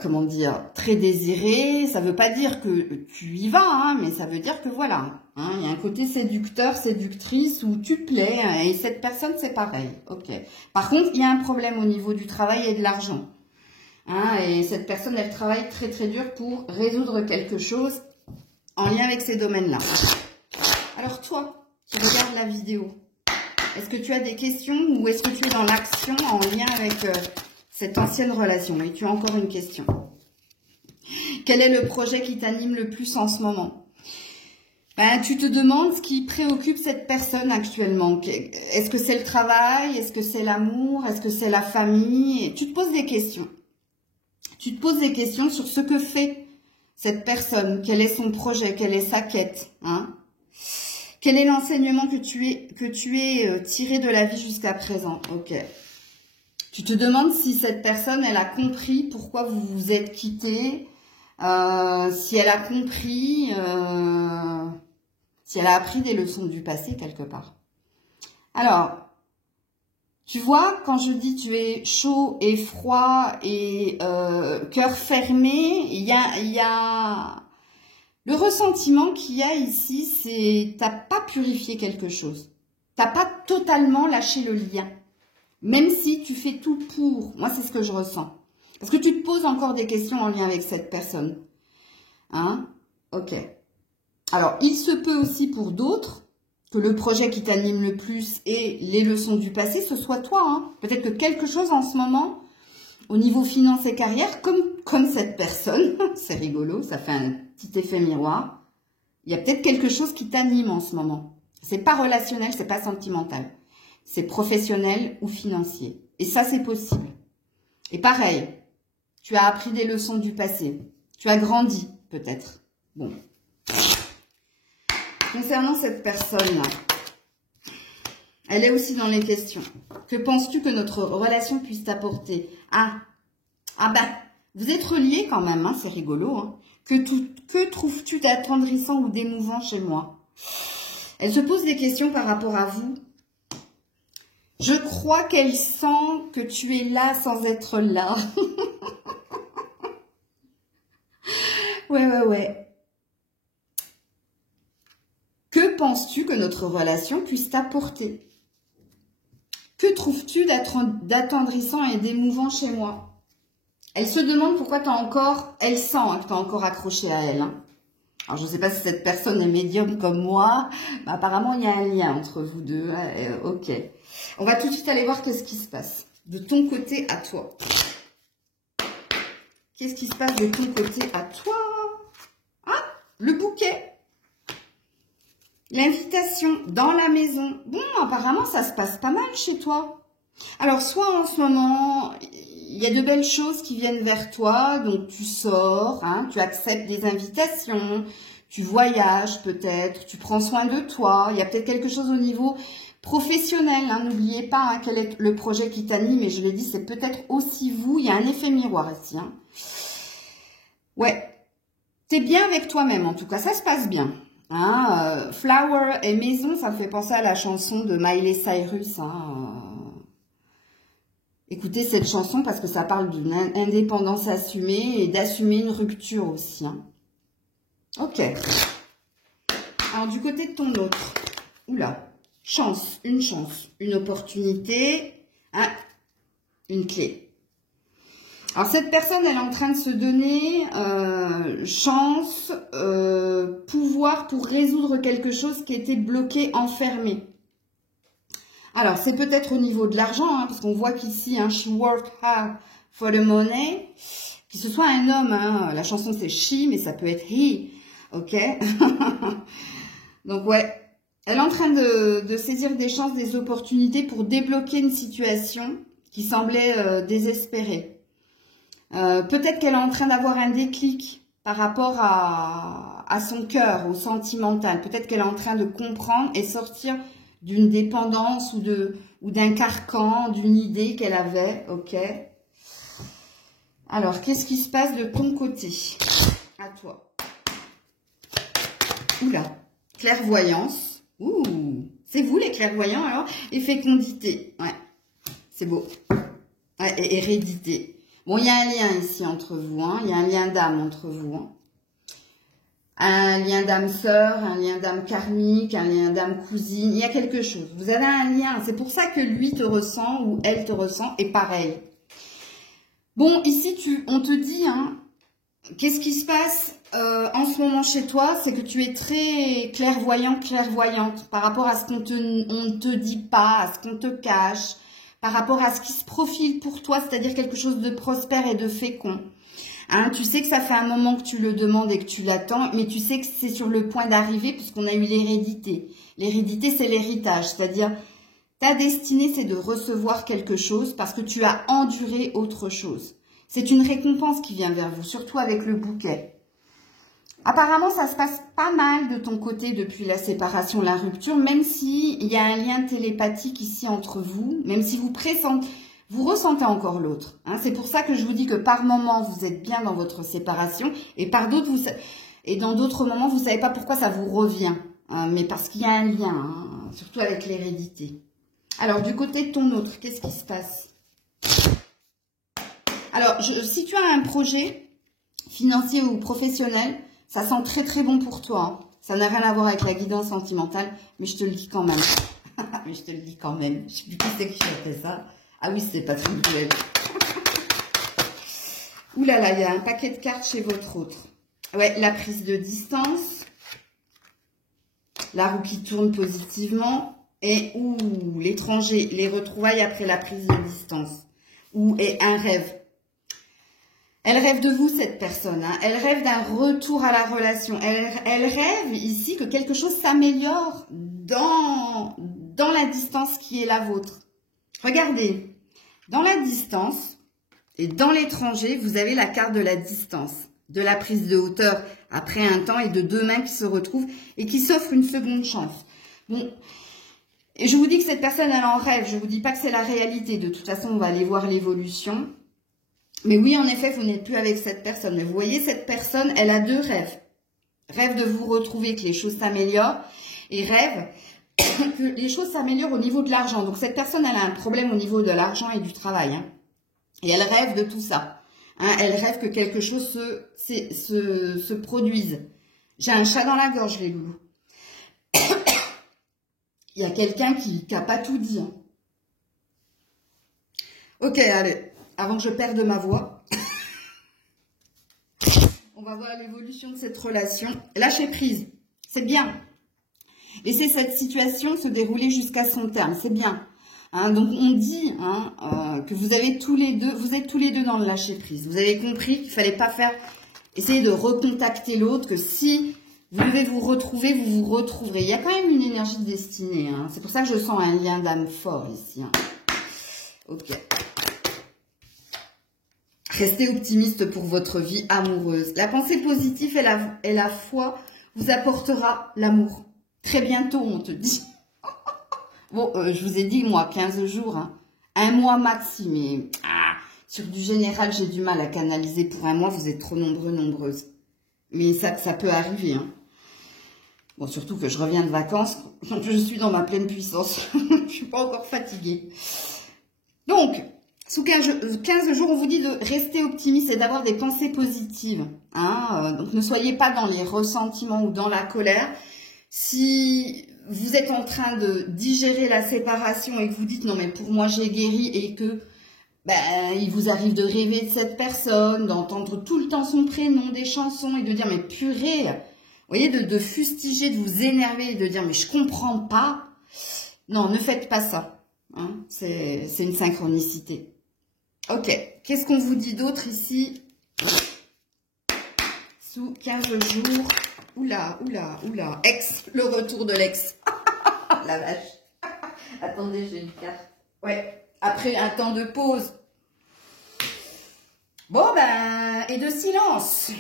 comment dire, très désiré. Ça veut pas dire que tu y vas, hein, mais ça veut dire que voilà, hein, il y a un côté séducteur, séductrice où tu plais, hein, et cette personne c'est pareil. Ok. Par contre, il y a un problème au niveau du travail et de l'argent. Hein, et cette personne, elle travaille très très dur pour résoudre quelque chose en lien avec ces domaines-là. Alors toi, qui regardes la vidéo, est-ce que tu as des questions ou est-ce que tu es dans l'action en lien avec cette ancienne relation? Et tu as encore une question. Quel est le projet qui t'anime le plus en ce moment? Ben, tu te demandes ce qui préoccupe cette personne actuellement. Est-ce que c'est le travail? Est-ce que c'est l'amour? Est-ce que c'est la famille? Et tu te poses des questions. Tu te poses des questions sur ce que fait cette personne, quel est son projet, quelle est sa quête, hein? Quel est l'enseignement que tu es tiré de la vie jusqu'à présent? Ok. Tu te demandes si cette personne, elle a compris pourquoi vous vous êtes quittés, si elle a compris, si elle a appris des leçons du passé quelque part. Alors, Tu vois, quand je dis tu es chaud et froid et cœur fermé, il y a le ressentiment qu'il y a ici, c'est t'as pas purifié quelque chose. T'as pas totalement lâché le lien. Même si tu fais tout pour. Moi, c'est ce que je ressens. Parce que tu te poses encore des questions en lien avec cette personne. Hein? Ok. Alors, il se peut aussi pour d'autres que le projet qui t'anime le plus et les leçons du passé, ce soit toi. Hein. Peut-être que quelque chose en ce moment, au niveau finance et carrière, comme cette personne, c'est rigolo, ça fait un petit effet miroir, il y a peut-être quelque chose qui t'anime en ce moment. C'est pas relationnel, c'est pas sentimental. C'est professionnel ou financier. Et ça, c'est possible. Et pareil, tu as appris des leçons du passé. Tu as grandi, peut-être. Bon. Concernant cette personne-là, elle est aussi dans les questions. Que penses-tu que notre relation puisse t'apporter? Ah ben, vous êtes reliés quand même, hein, c'est rigolo. Hein. Que trouves-tu d'attendrissant ou d'émouvant chez moi? Elle se pose des questions par rapport à vous. Je crois qu'elle sent que tu es là sans être là. Ouais. Que penses-tu que notre relation puisse t'apporter? Que trouves-tu d'attendrissant et d'émouvant chez moi? Elle se demande pourquoi elle sent que tu as encore accroché à elle. Hein. Alors, je ne sais pas si cette personne est médium comme moi, mais apparemment, il y a un lien entre vous deux. Ok. On va tout de suite aller voir ce qui se passe. De ton côté à toi. Qu'est-ce qui se passe de ton côté à toi? Ah, le bouquet. L'invitation dans la maison. Bon, apparemment, ça se passe pas mal chez toi. Alors, soit en ce moment, il y a de belles choses qui viennent vers toi, donc tu sors, hein, tu acceptes des invitations, tu voyages peut-être, tu prends soin de toi. Il y a peut-être quelque chose au niveau professionnel. Hein, n'oubliez pas hein, quel est le projet qui t'anime, et je l'ai dit, c'est peut-être aussi vous. Il y a un effet miroir ici. Hein. Ouais, t'es bien avec toi-même en tout cas, ça se passe bien. Hein, Flower et maison, ça me fait penser à la chanson de Miley Cyrus. Hein, Écoutez cette chanson parce que ça parle d'une indépendance assumée et d'assumer une rupture aussi. Hein. Ok. Alors du côté de ton autre, oula, chance, une opportunité, hein, une clé. Alors cette personne, elle est en train de se donner chance, pouvoir pour résoudre quelque chose qui était bloqué, enfermé. Alors c'est peut-être au niveau de l'argent, hein, parce qu'on voit qu'ici, hein, she worked hard for the money, que ce soit un homme, hein, la chanson c'est she, mais ça peut être he, ok. Donc ouais, elle est en train de saisir des chances, des opportunités pour débloquer une situation qui semblait désespérée. Peut-être qu'elle est en train d'avoir un déclic par rapport à son cœur, au sentimental. Peut-être qu'elle est en train de comprendre et sortir d'une dépendance ou d'un carcan, d'une idée qu'elle avait. Ok. Alors, qu'est-ce qui se passe de ton côté? À toi. Oula. Clairvoyance. Ouh. C'est vous les clairvoyants alors? Et fécondité. Ouais. C'est beau. Ouais, et hérédité. Bon, il y a un lien ici entre vous, hein. Il y a un lien d'âme entre vous. Hein. Un lien d'âme sœur, un lien d'âme karmique, un lien d'âme cousine. Il y a quelque chose. Vous avez un lien. C'est pour ça que lui te ressent ou elle te ressent. Et pareil. Bon, ici, on te dit, hein, qu'est-ce qui se passe en ce moment chez toi? C'est que tu es très clairvoyant, clairvoyante par rapport à ce qu'on ne te dit pas, à ce qu'on te cache, par rapport à ce qui se profile pour toi, c'est-à-dire quelque chose de prospère et de fécond. Hein, tu sais que ça fait un moment que tu le demandes et que tu l'attends, mais tu sais que c'est sur le point d'arriver puisqu'on a eu l'hérédité. L'hérédité, c'est l'héritage, c'est-à-dire ta destinée, c'est de recevoir quelque chose parce que tu as enduré autre chose. C'est une récompense qui vient vers vous, surtout avec le bouquet. Apparemment, ça se passe pas mal de ton côté depuis la séparation, la rupture, même s'il y a un lien télépathique ici entre vous, même si vous ressentez encore l'autre. Hein. C'est pour ça que je vous dis que par moments, vous êtes bien dans votre séparation et dans d'autres moments, vous ne savez pas pourquoi ça vous revient. Hein, mais parce qu'il y a un lien, hein, surtout avec l'hérédité. Alors, du côté de ton autre, qu'est-ce qui se passe? Alors, si tu as un projet financier ou professionnel, ça sent très très bon pour toi. Hein. Ça n'a rien à voir avec la guidance sentimentale, mais je te le dis quand même. Mais je te le dis quand même. Je sais plus qui c'est qui chantait ça. Ah oui, c'est Patrick Bruel. Ouh là là, il y a un paquet de cartes chez votre autre. Ouais, la prise de distance. La roue qui tourne positivement. Et l'étranger, les retrouvailles après la prise de distance. Et un rêve. Elle rêve de vous, cette personne. Hein. Elle rêve d'un retour à la relation. Elle rêve ici que quelque chose s'améliore dans la distance qui est la vôtre. Regardez, dans la distance et dans l'étranger, vous avez la carte de la distance, de la prise de hauteur après un temps et de deux mains qui se retrouvent et qui s'offrent une seconde chance. Bon, et je vous dis que cette personne, elle en rêve. Je vous dis pas que c'est la réalité. De toute façon, on va aller voir l'évolution. Mais oui, en effet, vous n'êtes plus avec cette personne. Mais vous voyez, cette personne, elle a deux rêves. Rêve de vous retrouver, que les choses s'améliorent. Et rêve que les choses s'améliorent au niveau de l'argent. Donc, cette personne, elle a un problème au niveau de l'argent et du travail. Hein. Et elle rêve de tout ça. Hein. Elle rêve que quelque chose se produise. J'ai un chat dans la gorge, les loulous. Il y a quelqu'un qui n'a pas tout dit. Hein. Ok, allez. Avant que je perde ma voix, on va voir l'évolution de cette relation. Lâcher prise, c'est bien. Laissez cette situation se dérouler jusqu'à son terme, c'est bien. Hein, donc on dit que vous êtes tous les deux dans le lâcher prise. Vous avez compris qu'il ne fallait pas essayer de recontacter l'autre, que si vous devez vous retrouver, vous vous retrouverez. Il y a quand même une énergie de destinée. Hein. C'est pour ça que je sens un lien d'âme fort ici. Hein. Ok. Restez optimiste pour votre vie amoureuse. La pensée positive et la foi vous apportera l'amour. Très bientôt, on te dit. Bon, je vous ai dit, moi, 15 jours. Hein. Un mois maxi, mais sur du général, j'ai du mal à canaliser pour un mois. Vous êtes trop nombreuses. Mais ça peut arriver. Hein. Bon, surtout que je reviens de vacances. Donc, je suis dans ma pleine puissance. Je ne suis pas encore fatiguée. Donc... Sous 15 jours, on vous dit de rester optimiste et d'avoir des pensées positives. Hein, donc, ne soyez pas dans les ressentiments ou dans la colère. Si vous êtes en train de digérer la séparation et que vous dites « Non, mais pour moi, j'ai guéri » et que il vous arrive de rêver de cette personne, d'entendre tout le temps son prénom, des chansons et de dire « Mais purée !» Vous voyez, de fustiger, de vous énerver et de dire « Mais je comprends pas !» Non, ne faites pas ça. Hein, c'est une synchronicité. Ok, qu'est-ce qu'on vous dit d'autre ici? Sous 15 jours. Oula, le retour de l'ex. La vache. Attendez, j'ai une carte. Ouais, après un temps de pause. Bon, et de silence.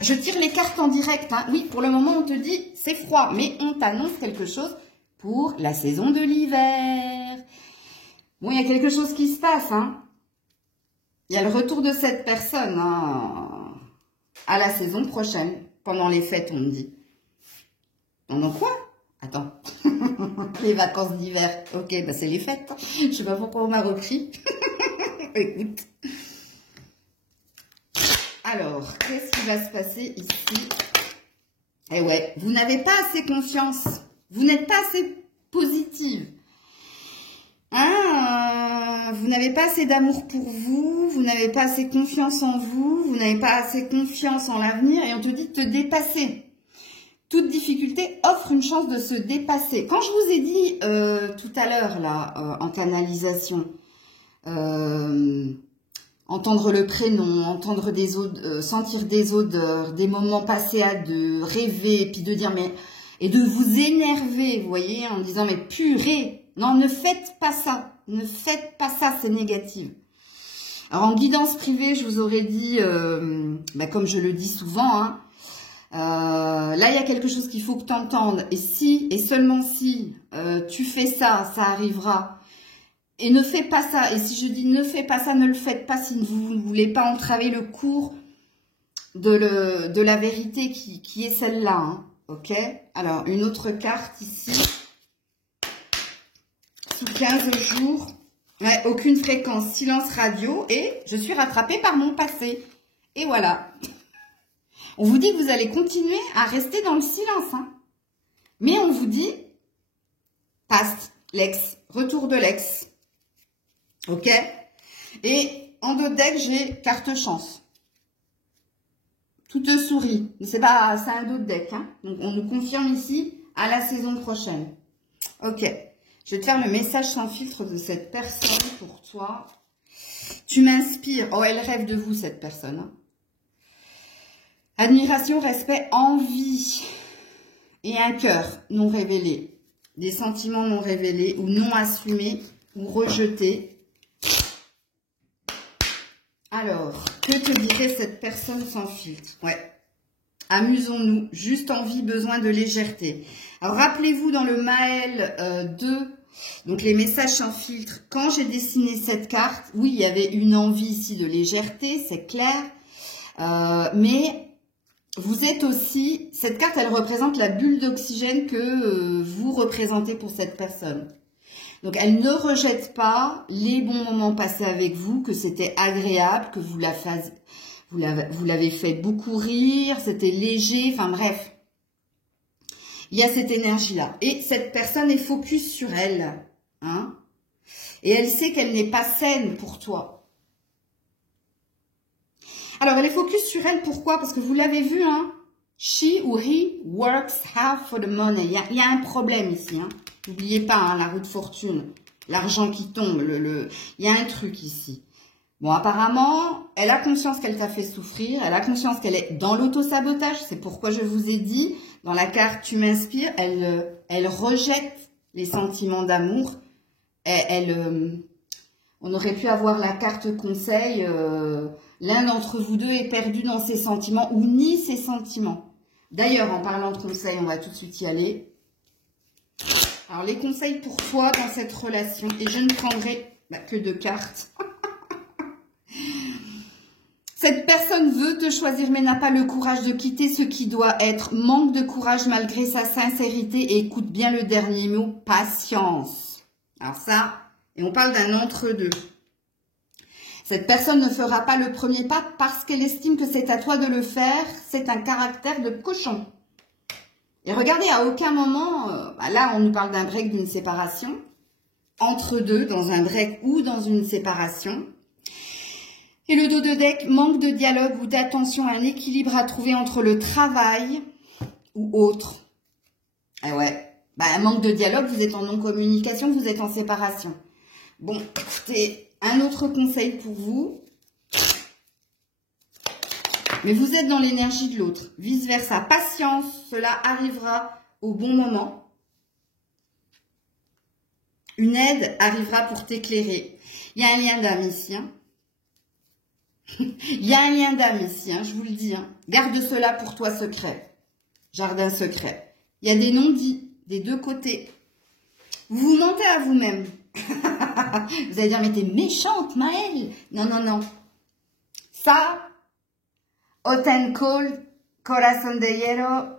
Je tire les cartes en direct. Hein. Oui, pour le moment, on te dit c'est froid, mais on t'annonce quelque chose pour la saison de l'hiver. Bon, il y a quelque chose qui se passe, hein. Il y a le retour de cette personne hein, à la saison prochaine, pendant les fêtes, on me dit. Pendant quoi? Attends. Les vacances d'hiver. Ok, c'est les fêtes. Je sais pas pourquoi on m'a repris. Écoute. Alors, qu'est-ce qui va se passer ici? Eh ouais, vous n'avez pas assez confiance. Vous n'êtes pas assez positive. Vous n'avez pas assez d'amour pour vous, vous n'avez pas assez confiance en vous, vous n'avez pas assez confiance en l'avenir et on te dit de te dépasser. Toute difficulté offre une chance de se dépasser. Quand je vous ai dit tout à l'heure là en canalisation, entendre le prénom, entendre des sentir des odeurs, des moments passés à deux, rêver, puis de dire mais et de vous énerver, vous voyez, en disant mais purée. Non, ne faites pas ça. Ne faites pas ça, c'est négatif. Alors, en guidance privée, je vous aurais dit, comme je le dis souvent, hein, là, il y a quelque chose qu'il faut que tu entendes. Et si, et seulement si, tu fais ça, ça arrivera. Et ne fais pas ça. Et si je dis ne fais pas ça, ne le faites pas si vous ne voulez pas entraver le cours de la vérité qui est celle-là. Hein, ok? Alors, une autre carte ici. sous 15 jours. Ouais, aucune fréquence, silence radio. Et je suis rattrapée par mon passé. Et voilà. On vous dit que vous allez continuer à rester dans le silence. Hein. Mais on vous dit, past, l'ex, retour de l'ex. Ok? Et en dos de deck, j'ai carte chance. Tout te sourit. Mais c'est pas, c'est un dos de deck. Hein. Donc, on nous confirme ici à la saison prochaine. Ok. Je vais te faire le message sans filtre de cette personne pour toi. Tu m'inspires. Oh, elle rêve de vous, cette personne. Hein. Admiration, respect, envie. Et un cœur non révélé. Des sentiments non révélés ou non assumés ou rejetés. Alors, que te dirait cette personne sans filtre? Ouais. Amusons-nous. Juste envie, besoin de légèreté. Alors, rappelez-vous dans le Maël 2, donc les messages sans filtre, quand j'ai dessiné cette carte, oui, il y avait une envie ici de légèreté, c'est clair. Mais vous êtes aussi, cette carte, elle représente la bulle d'oxygène que vous représentez pour cette personne. Donc, elle ne rejette pas les bons moments passés avec vous, que c'était agréable, que vous l'avez fait beaucoup rire, c'était léger, enfin bref. Il y a cette énergie-là. Et cette personne est focus sur elle. Hein, et elle sait qu'elle n'est pas saine pour toi. Alors, elle est focus sur elle, pourquoi? Parce que vous l'avez vu, hein, she ou he works hard for the money. Il y a un problème ici, hein. N'oubliez pas, hein, la roue de fortune, l'argent qui tombe, il y a un truc ici. Bon, apparemment, elle a conscience qu'elle t'a fait souffrir, elle a conscience qu'elle est dans l'auto-sabotage, c'est pourquoi je vous ai dit, dans la carte « Tu m'inspires », elle rejette les sentiments d'amour. On aurait pu avoir la carte conseil, l'un d'entre vous deux est perdu dans ses sentiments ou nie ses sentiments. D'ailleurs, en parlant de conseil, on va tout de suite y aller. Alors, les conseils pour toi dans cette relation, et je ne prendrai que 2 cartes. Cette personne veut te choisir mais n'a pas le courage de quitter ce qui doit être. Manque de courage malgré sa sincérité et écoute bien le dernier mot, patience. Alors ça, et on parle d'un entre-deux. Cette personne ne fera pas le premier pas parce qu'elle estime que c'est à toi de le faire. C'est un caractère de cochon. Et regardez, à aucun moment, là on nous parle d'un break, d'une séparation, entre deux, dans un break ou dans une séparation. Et le dos de deck, manque de dialogue ou d'attention, un équilibre à trouver entre le travail ou autre. Ah ouais, manque de dialogue, vous êtes en non-communication, vous êtes en séparation. Bon, écoutez, un autre conseil pour vous. Mais vous êtes dans l'énergie de l'autre. Vice-versa, patience, cela arrivera au bon moment. Une aide arrivera pour t'éclairer. Il y a un lien d'âme ici. Hein. Il y a un lien d'âme ici, hein, je vous le dis. Hein. Garde cela pour toi secret. Jardin secret. Il y a des non-dits des deux côtés. Vous vous mentez à vous-même. Vous allez dire, mais t'es méchante, Maëlle. Non, non, non. Ça... Hot and cold, corazón de hielo.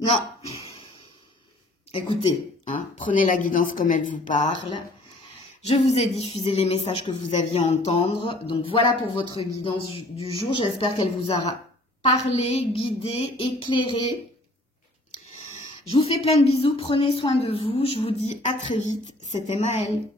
Non. Écoutez, hein, prenez la guidance comme elle vous parle. Je vous ai diffusé les messages que vous aviez à entendre. Donc voilà pour votre guidance du jour. J'espère qu'elle vous aura parlé, guidé, éclairé. Je vous fais plein de bisous. Prenez soin de vous. Je vous dis à très vite. C'était Maëlle.